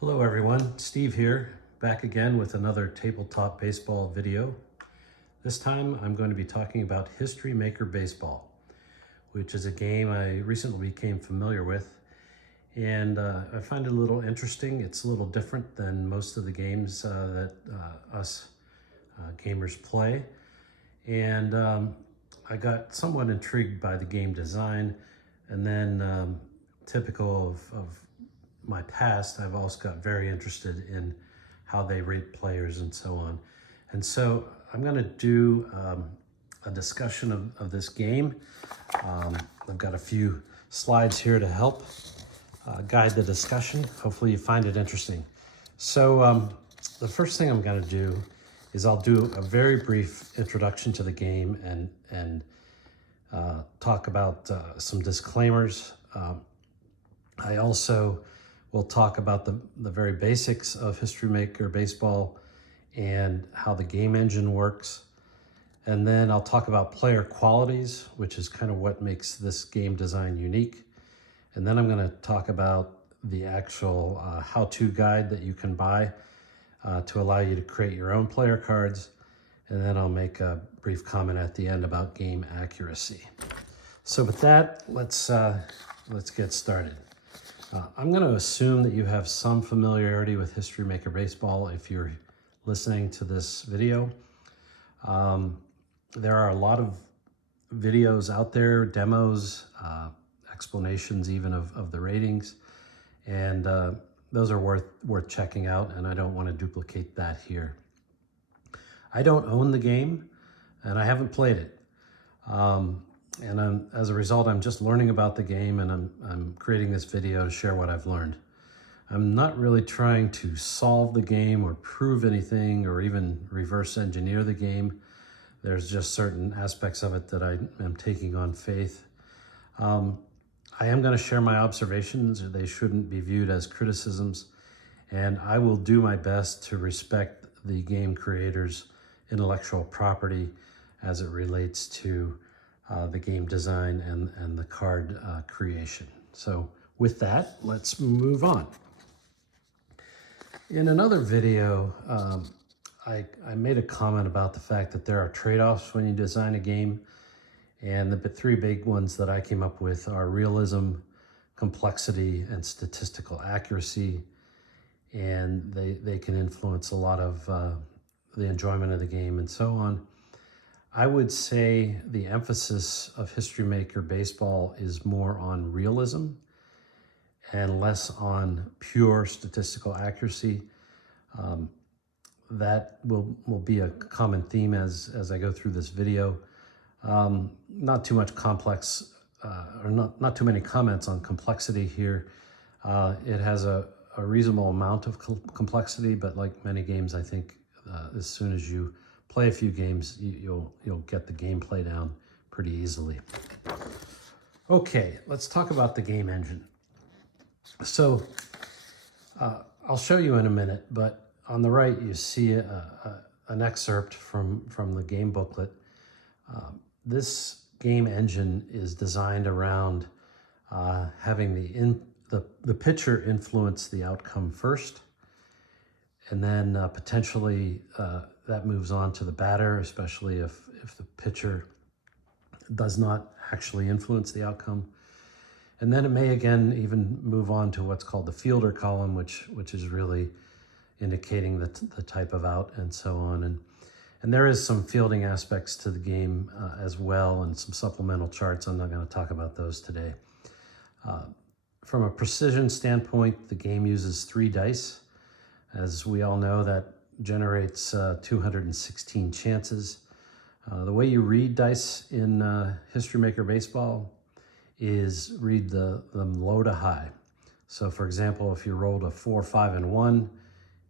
Hello everyone, Steve here, back again with another tabletop baseball video. This time I'm going to be talking about History Maker Baseball, which is a game I recently became familiar with, and I find it a little interesting. It's a little different than most of the games that us gamers play, and I got somewhat intrigued by the game design, and then typical of my past, I've also got very interested in how they rate players and so on. And so I'm going to do a discussion of this game. I've got a few slides here to help guide the discussion. Hopefully you find it interesting. So the first thing I'm going to do is I'll do a very brief introduction to the game and talk about some disclaimers. I also will talk about the very basics of History Maker Baseball and how the game engine works. And then I'll talk about player qualities, which is kind of what makes this game design unique. And then I'm going to talk about the actual how-to guide that you can buy to allow you to create your own player cards. And then I'll make a brief comment at the end about game accuracy. So with that, let's get started. I'm going to assume that you have some familiarity with History Maker Baseball if you're listening to this video. There are a lot of videos out there, demos, explanations even of the ratings, and those are worth checking out, and I don't want to duplicate that here. I don't own the game, and I haven't played it. And as a result, I'm just learning about the game, and I'm creating this video to share what I've learned. I'm not really trying to solve the game or prove anything or even reverse engineer the game. There's just certain aspects of it that I am taking on faith. I am going to share my observations. They shouldn't be viewed as criticisms, and I will do my best to respect the game creators' intellectual property as it relates to the game design and the card creation. So with that, let's move on. In another video, I made a comment about the fact that there are trade-offs when you design a game, and the three big ones that I came up with are realism, complexity, and statistical accuracy, and they can influence a lot of the enjoyment of the game and so on. I would say the emphasis of History Maker Baseball is more on realism and less on pure statistical accuracy. That will be a common theme as I go through this video. Not too much complex, or not too many comments on complexity here. It has a reasonable amount of complexity, but like many games, I think as soon as you play a few games, you'll get the gameplay down pretty easily. Okay, let's talk about the game engine. So I'll show you in a minute, but on the right you see an excerpt from the game booklet. This game engine is designed around having the pitcher influence the outcome first, and then potentially that moves on to the batter, especially if the pitcher does not actually influence the outcome. And then it may again even move on to what's called the fielder column, which is really indicating the type of out and so on. And there is some fielding aspects to the game as well, and some supplemental charts. I'm not going to talk about those today. From a precision standpoint, the game uses 3 dice. As we all know, that generates 216 chances. The way you read dice in History Maker Baseball is read them low to high. So for example, if you rolled a 4, 5, and 1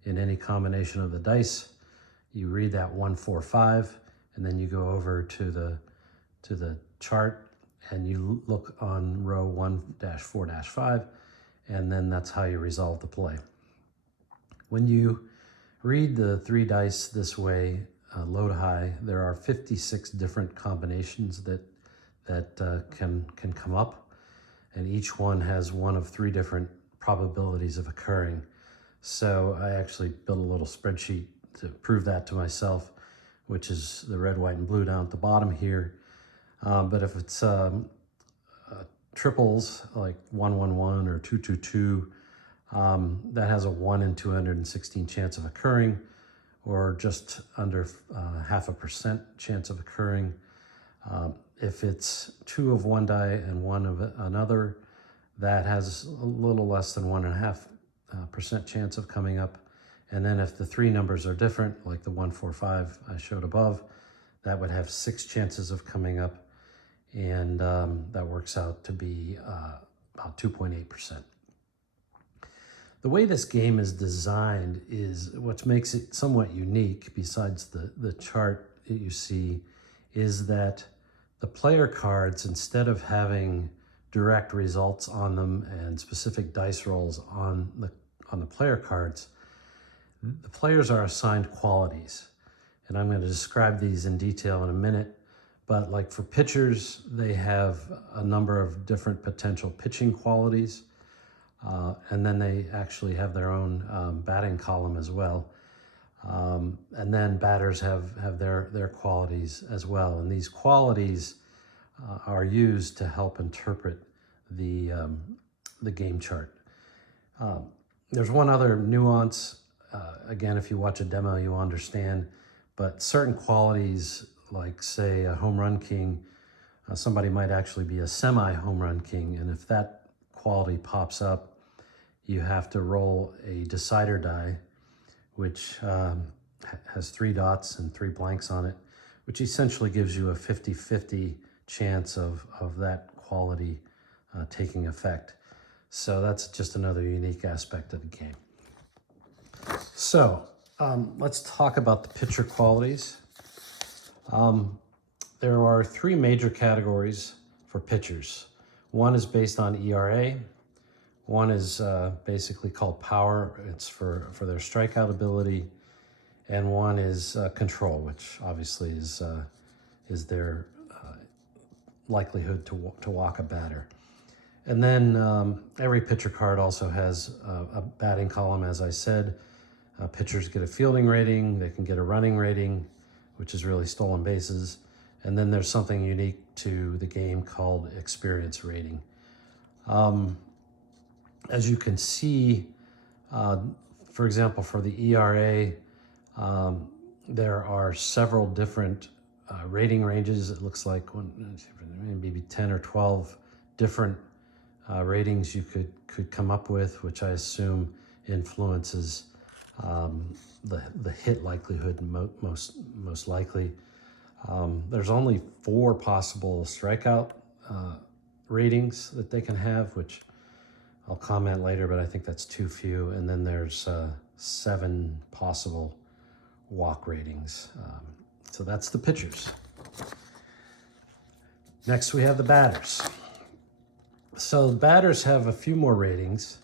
in any combination of the dice, you read that 1, 4, 5, and then you go over to the chart and you look on row 1-4-5, and then that's how you resolve the play. When you read the 3 dice this way, low to high, there are 56 different combinations that can come up, and each one has one of 3 different probabilities of occurring. So I actually built a little spreadsheet to prove that to myself, which is the red, white, and blue down at the bottom here. But if it's triples like 111 or 222, that has a 1 in 216 chance of occurring, or just under 0.5% chance of occurring. If it's 2 of one die and 1 of another, that has a little less than 1.5% chance of coming up. And then if the 3 numbers are different, like the 145 I showed above, that would have 6 chances of coming up. And that works out to be about 2.8%. The way this game is designed is what makes it somewhat unique, besides the chart that you see, is that the player cards, instead of having direct results on them and specific dice rolls on the player cards, the players are assigned qualities. And I'm going to describe these in detail in a minute. But like for pitchers, they have a number of different potential pitching qualities. And then they actually have their own batting column as well. And then batters have their qualities as well. And these qualities are used to help interpret the game chart. There's one other nuance. Again, if you watch a demo, you'll understand. But certain qualities, like say a home run king, somebody might actually be a semi-home run king. And if that quality pops up, you have to roll a decider die, which has 3 dots and 3 blanks on it, which essentially gives you a 50-50 chance of that quality taking effect. So that's just another unique aspect of the game. So let's talk about the pitcher qualities. There are 3 major categories for pitchers. One is based on ERA. One is basically called power. It's for their strikeout ability. And one is control, which obviously is their likelihood to walk a batter. And then every pitcher card also has a batting column, as I said. Pitchers get a fielding rating. They can get a running rating, which is really stolen bases. And then there's something unique to the game called experience rating. As you can see, for example, for the ERA, there are several different rating ranges. It looks like maybe 10 or 12 different ratings you could come up with, which I assume influences the hit likelihood most likely. There's only 4 possible strikeout ratings that they can have, which I'll comment later, but I think that's too few. And then there's 7 possible walk ratings. So that's the pitchers. Next, we have the batters. So the batters have a few more ratings.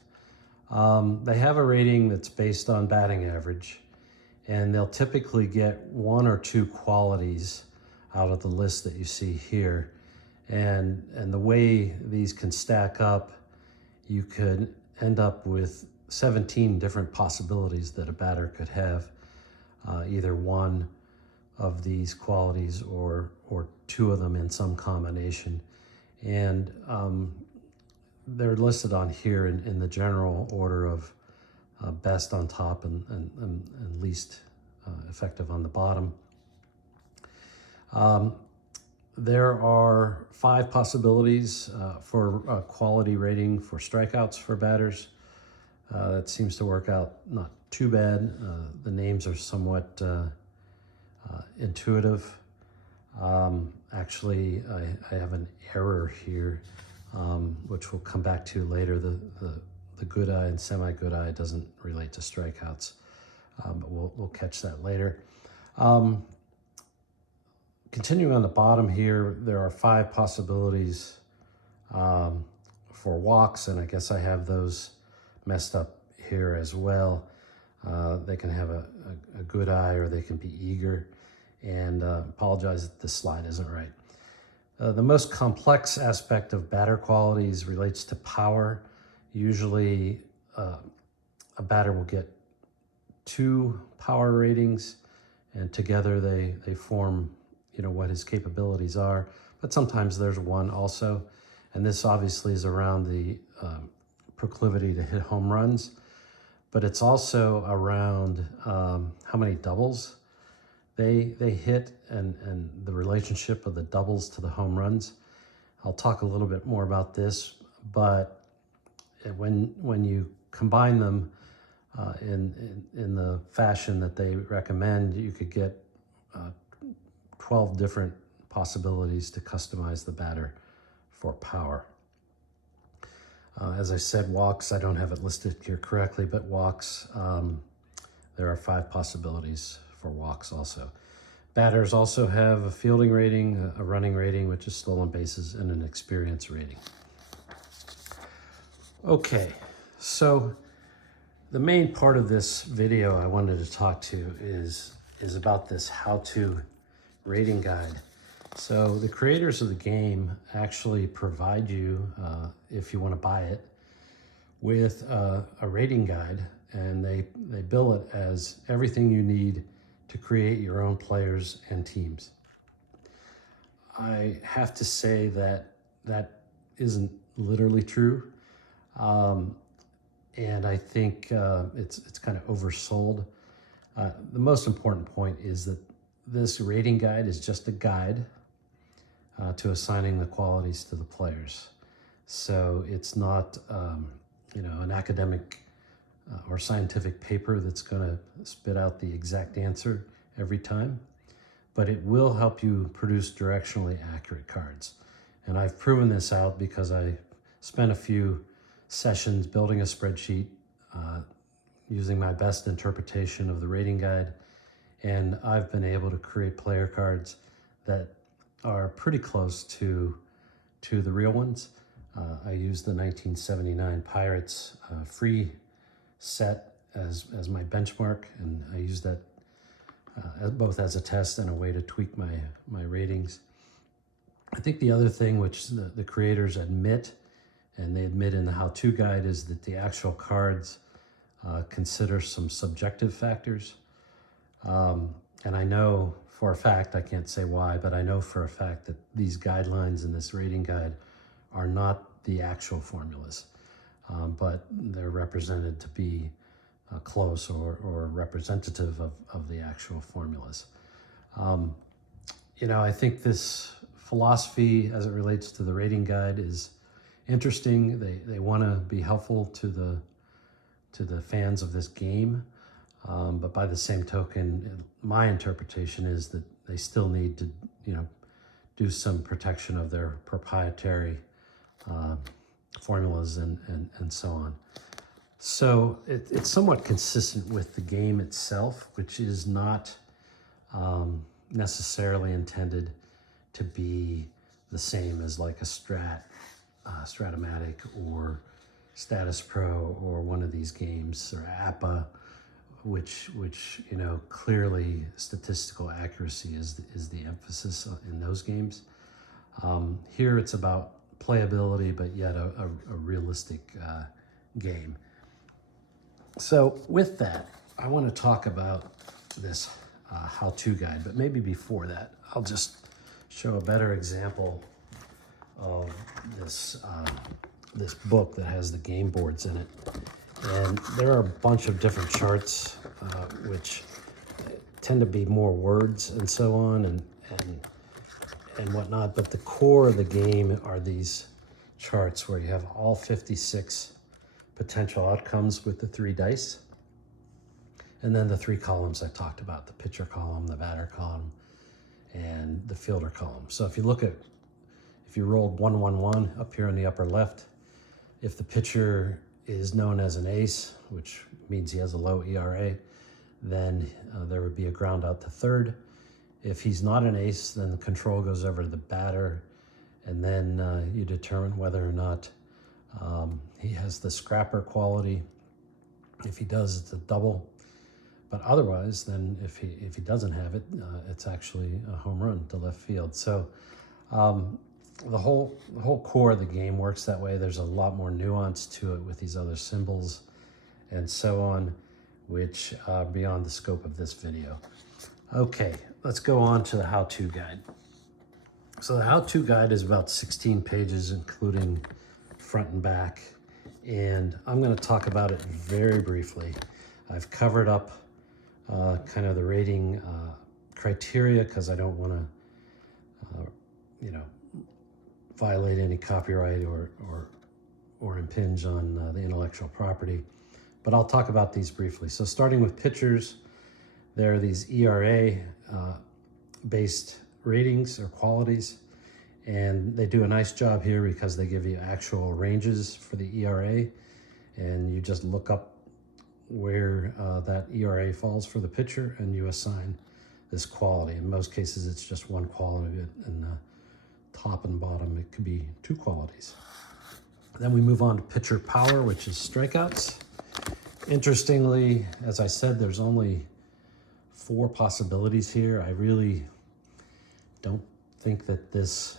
They have a rating that's based on batting average, and they'll typically get 1 or 2 qualities out of the list that you see here. And the way these can stack up, you could end up with 17 different possibilities that a batter could have, either one of these qualities or 2 of them in some combination. And they're listed on here in the general order of best on top and least effective on the bottom. There are 5 possibilities for a quality rating for strikeouts for batters. That seems to work out not too bad. The names are somewhat intuitive. Actually, I have an error here, which we'll come back to later. The good eye and semi-good eye doesn't relate to strikeouts, but we'll catch that later. Continuing on the bottom here, there are 5 possibilities for walks, and I guess I have those messed up here as well. They can have a good eye, or they can be eager, and apologize if this slide isn't right. The most complex aspect of batter qualities relates to power. Usually a batter will get 2 power ratings, and together they form, what his capabilities are. But sometimes there's 1 also, and this obviously is around the proclivity to hit home runs, but it's also around how many doubles they hit and the relationship of the doubles to the home runs. I'll talk a little bit more about this, but when you combine them in the fashion that they recommend, you could get 12 different possibilities to customize the batter for power. As I said, walks, I don't have it listed here correctly, but walks, there are 5 possibilities for walks also. Batters also have a fielding rating, a running rating, which is stolen bases, and an experience rating. Okay, so the main part of this video I wanted to talk to is about this how-to rating guide. So the creators of the game actually provide you, if you want to buy it, with a rating guide, and they bill it as everything you need to create your own players and teams. I have to say that isn't literally true. And I think it's kind of oversold. The most important point is that this rating guide is just a guide to assigning the qualities to the players. So it's not, an academic or scientific paper that's going to spit out the exact answer every time, but it will help you produce directionally accurate cards. And I've proven this out because I spent a few sessions building a spreadsheet using my best interpretation of the rating guide, and I've been able to create player cards that are pretty close to the real ones. I used the 1979 Pirates free set as my benchmark, and I used that both as a test and a way to tweak my ratings. I think the other thing which the creators admit, and they admit in the how-to guide, is that the actual cards consider some subjective factors. And I know for a fact, I can't say why, but I know for a fact that these guidelines in this rating guide are not the actual formulas, but they're represented to be close or representative of the actual formulas. I think this philosophy as it relates to the rating guide is interesting. They want to be helpful to the fans of this game, but by the same token, my interpretation is that they still need to do some protection of their proprietary formulas and so on. So it's somewhat consistent with the game itself, which is not necessarily intended to be the same as like a Stratomatic or Status Pro or one of these games, or APA, which clearly statistical accuracy is the emphasis in those games. Here it's about playability, but yet a realistic game. So with that, I want to talk about this how-to guide, but maybe before that, I'll just show a better example of this this book that has the game boards in it. And there are a bunch of different charts which tend to be more words and so on and whatnot, but the core of the game are these charts where you have all 56 potential outcomes with the 3 dice, and then the 3 columns I talked about, the pitcher column, the batter column, and the fielder column. So if you rolled 1-1-1 up here in the upper left, if the pitcher is known as an ace, which means he has a low ERA, then there would be a ground out to third. If he's not an ace, then the control goes over to the batter, and then you determine whether or not he has the scrapper quality. If he does, it's a double. But otherwise, then if he doesn't have it, it's actually a home run to left field. So the whole core of the game works that way. There's a lot more nuance to it with these other symbols and so on, which are beyond the scope of this video. Okay, let's go on to the how-to guide. So the how-to guide is about 16 pages, including front and back, and I'm going to talk about it very briefly. I've covered up kind of the rating criteria because I don't want to, violate any copyright or impinge on the intellectual property. But I'll talk about these briefly. So starting with pitchers, there are these ERA based ratings or qualities, and they do a nice job here because they give you actual ranges for the ERA, and you just look up where that ERA falls for the pitcher and you assign this quality. In most cases it's just one quality, and top and bottom it could be two qualities. Then we move on to pitcher power, which is strikeouts. Interestingly, as I said, there's only 4 possibilities here. I really don't think that this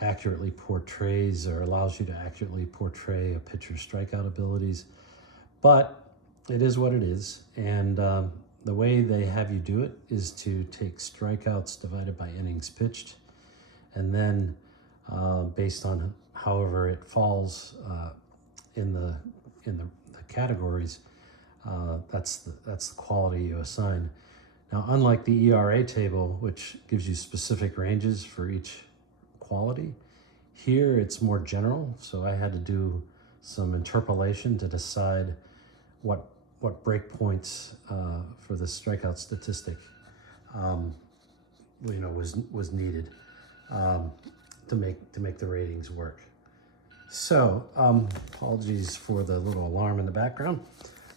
accurately portrays or allows you to accurately portray a pitcher's strikeout abilities, but it is what it is. And the way they have you do it is to take strikeouts divided by innings pitched, and then based on however it falls in the categories, that's the quality you assign. Now, unlike the ERA table, which gives you specific ranges for each quality, here it's more general. So I had to do some interpolation to decide what breakpoints for the strikeout statistic was needed to make the ratings work. So apologies for the little alarm in the background.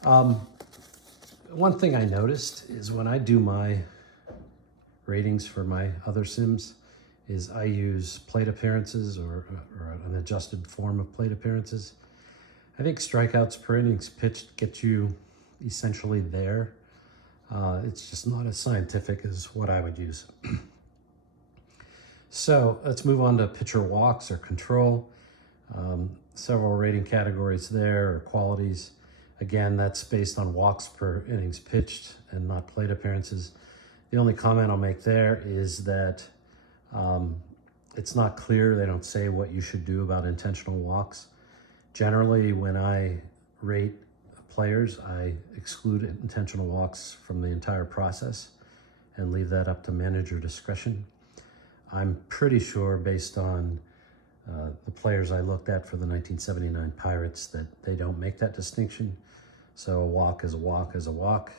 One thing I noticed is when I do my ratings for my other sims is I use plate appearances or an adjusted form of plate appearances. I think strikeouts per innings pitched get you essentially there. It's just not as scientific as what I would use. So let's move on to pitcher walks or control. Several rating categories there, or qualities. Again, that's based on walks per innings pitched and not plate appearances. The only comment I'll make there is that it's not clear. They don't say what you should do about intentional walks. Generally, when I rate players, I exclude intentional walks from the entire process and leave that up to manager discretion. I'm pretty sure, based on the players I looked at for the 1979 Pirates, that they don't make that distinction. So a walk is a walk is a walk,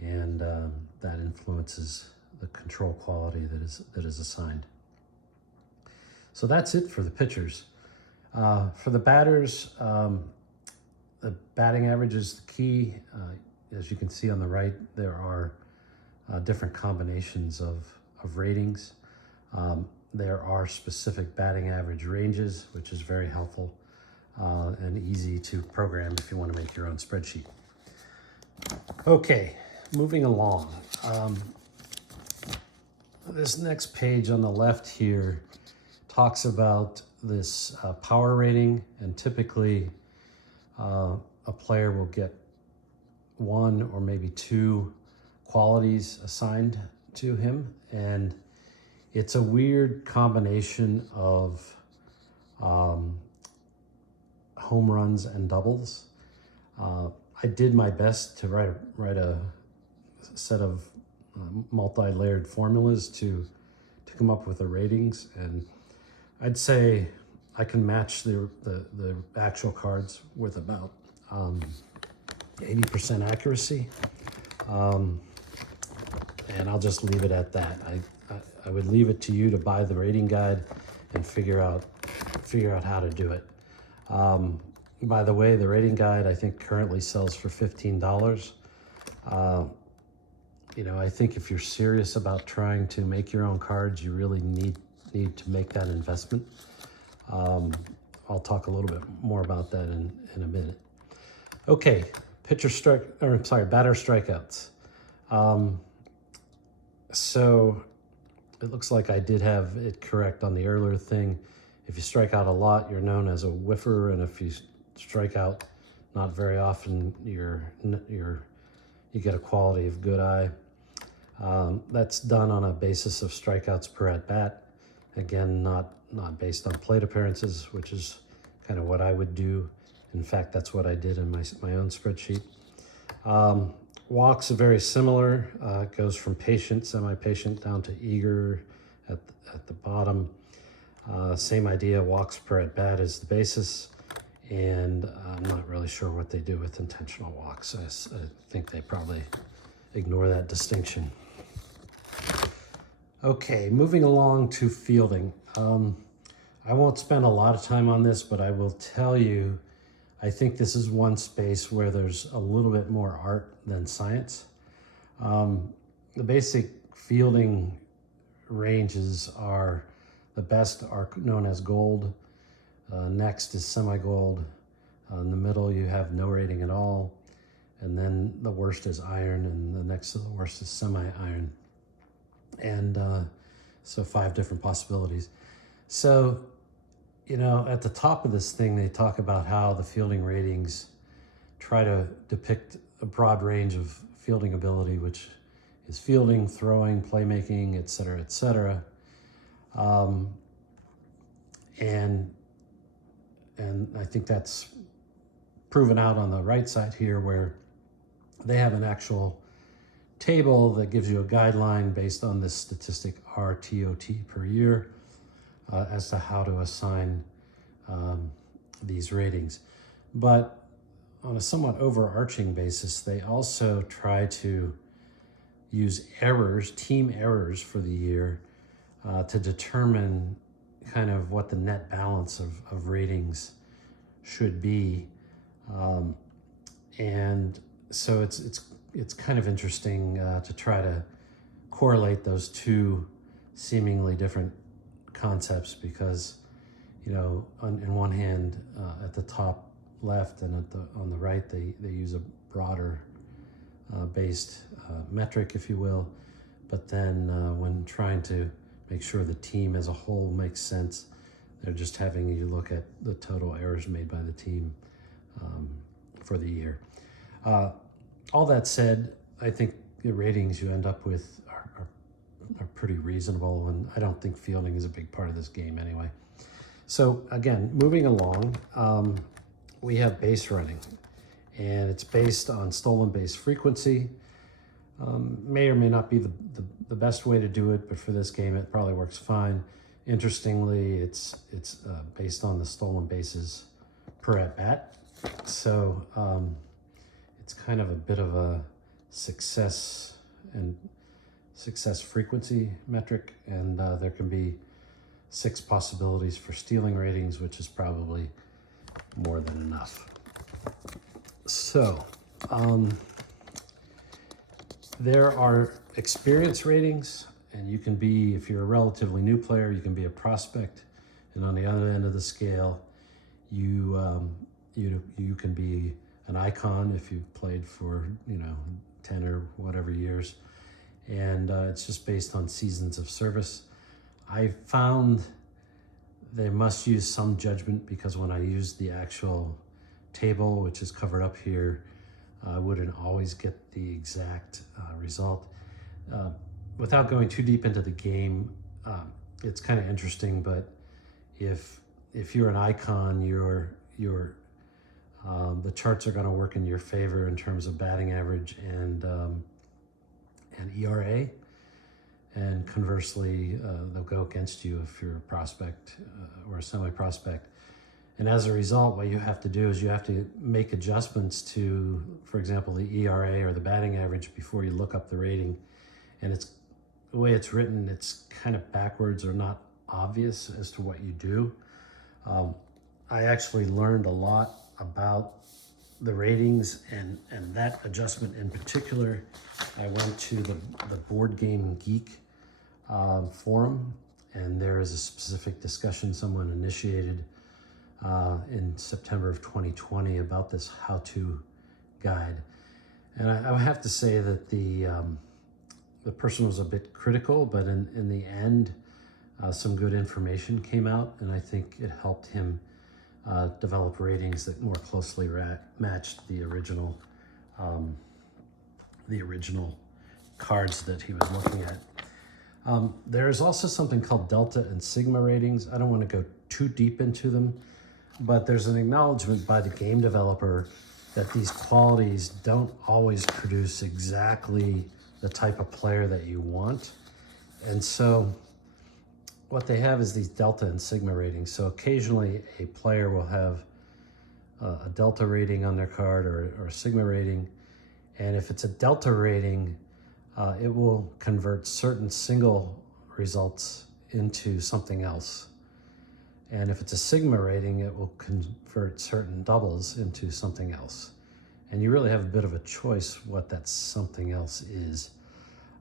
and that influences the control quality that is assigned. So that's it for the pitchers. For the batters, the batting average is the key. As you can see on the right, there are different combinations of ratings. There are specific batting average ranges, which is very helpful and easy to program if you want to make your own spreadsheet. Okay, moving along. This next page on the left here talks about this power rating, and typically a player will get 1 or maybe 2 qualities assigned to him, and it's a weird combination of home runs and doubles. I did my best to write a set of multi-layered formulas to come up with the ratings, and I'd say I can match the actual cards with about 80% accuracy, and I'll just leave it at that. I would leave it to you to buy the rating guide and figure out how to do it. By the way, the rating guide I think currently sells for $15. I think if you're serious about trying to make your own cards, you really need to make that investment. I'll talk a little bit more about that in a minute. Okay, batter strikeouts. So it looks like I did have it correct on the earlier thing. If you strike out a lot, you're known as a whiffer, and if you strike out Not very often you get a quality of good eye. That's done on a basis of strikeouts per at bat. Again, not based on plate appearances, which is kind of what I would do. In fact, that's what I did in my own spreadsheet. Walks are very similar. It goes from patient, semi-patient, down to eager at the bottom. Same idea, walks per at bat is the basis. And I'm not really sure what they do with intentional walks. I think they probably ignore that distinction. Okay, moving along to fielding. I won't spend a lot of time on this, but I will tell you, I think this is one space where there's a little bit more art than science. The basic fielding ranges are, the best are known as gold. Next is semi-gold. In the middle you have no rating at all. And then the worst is iron, and the next to the worst is semi-iron. And so 5 different possibilities. So, you know, at the top of this thing, they talk about how the fielding ratings try to depict a broad range of fielding ability, which is fielding, throwing, playmaking, et cetera, et cetera. And I think that's proven out on the right side here, where they have an actual table that gives you a guideline based on this statistic RTOT per year as to how to assign these ratings. But on a somewhat overarching basis, they also try to use errors, team errors for the year to determine kind of what the net balance of ratings should be. And so it's kind of interesting to try to correlate those two seemingly different concepts, because, you know, in one hand, at the top left and on the right, they use a broader based metric, if you will. But then when trying to make sure the team as a whole makes sense, they're just having you look at the total errors made by the team for the year. All that said, I think the ratings you end up with are pretty reasonable, and I don't think fielding is a big part of this game anyway. So again, moving along, we have base running, and it's based on stolen base frequency. May or may not be the best way to do it, but for this game it probably works fine. Interestingly, it's based on the stolen bases per at bat. So it's kind of a bit of a success frequency metric, and there can be 6 possibilities for stealing ratings, which is probably more than enough. So there are experience ratings, and you can be, if you're a relatively new player, you can be a prospect, and on the other end of the scale, you can be an icon if you've played for 10 or whatever years, and it's just based on seasons of service. I found they must use some judgment, because when I used the actual table, which is covered up here, I wouldn't always get the exact result. Without going too deep into the game, it's kind of interesting, but if you're an icon, the charts are going to work in your favor in terms of batting average and ERA, and conversely, they'll go against you if you're a prospect or a semi-prospect. And as a result, what you have to do is you have to make adjustments to, for example, the ERA or the batting average before you look up the rating. And it's the way it's written, it's kind of backwards or not obvious as to what you do. I actually learned a lot about the ratings and that adjustment in particular. I went to the Board Game Geek forum, and there is a specific discussion someone initiated in September of 2020 about this how-to guide. And I have to say that the person was a bit critical, but in the end, some good information came out, and I think it helped him develop ratings that more closely matched the original cards that he was looking at. There's also something called delta and sigma ratings. I don't want to go too deep into them, but there's an acknowledgement by the game developer that these qualities don't always produce exactly the type of player that you want. And so what they have is these delta and sigma ratings. So occasionally a player will have a delta rating on their card or a sigma rating. And if it's a delta rating, it will convert certain single results into something else. And if it's a sigma rating, it will convert certain doubles into something else. And you really have a bit of a choice what that something else is.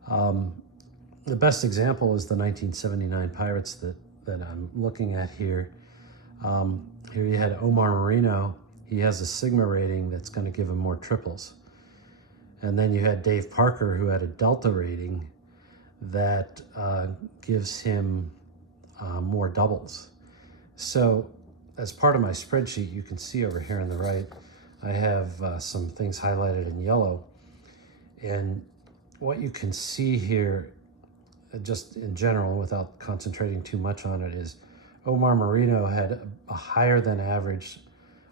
The best example is the 1979 Pirates that I'm looking at here. Here you had Omar Marino. He has a sigma rating that's going to give him more triples. And then you had Dave Parker, who had a delta rating that gives him more doubles. So as part of my spreadsheet, you can see over here on the right, I have some things highlighted in yellow. And what you can see here, just in general, without concentrating too much on it, is Omar Marino had a higher than average,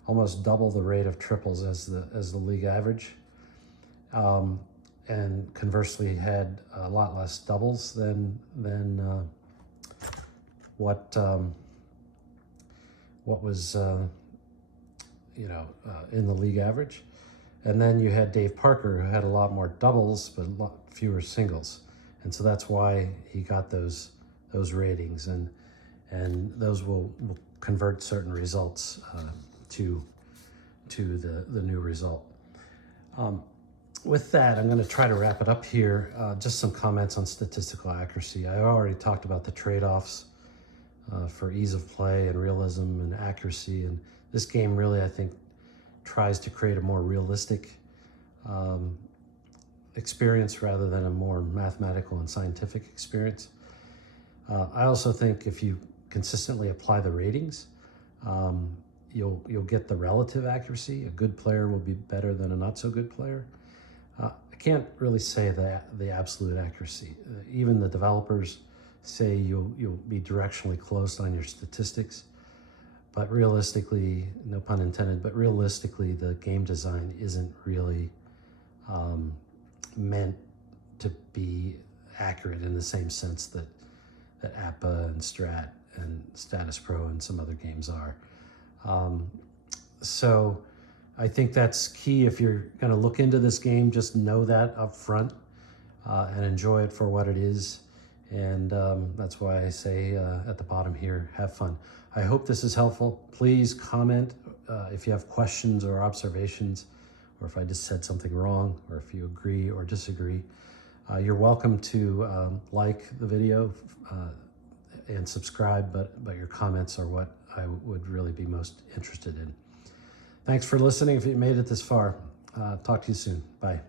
almost double the rate of triples as the league average. And conversely had a lot less doubles than what was in the league average. And then you had Dave Parker, who had a lot more doubles but a lot fewer singles, and so that's why he got those ratings, and those will convert certain results to the new result. With that, I'm going to try to wrap it up here. Just some comments on statistical accuracy. I already talked about the trade-offs for ease of play and realism and accuracy. And this game really, I think, tries to create a more realistic experience rather than a more mathematical and scientific experience. I also think if you consistently apply the ratings, you'll get the relative accuracy. A good player will be better than a not so good player. I can't really say the absolute accuracy. Even the developers say you'll be directionally close on your statistics, but realistically, no pun intended, but realistically the game design isn't really meant to be accurate in the same sense that APA and Strat and Status Pro and some other games are. So I think that's key. If you're going to look into this game, just know that up front and enjoy it for what it is. And that's why I say at the bottom here, have fun. I hope this is helpful. Please comment if you have questions or observations, or if I just said something wrong, or if you agree or disagree. You're welcome to like the video and subscribe, but your comments are what I would really be most interested in. Thanks for listening if you made it this far. Talk to you soon. Bye.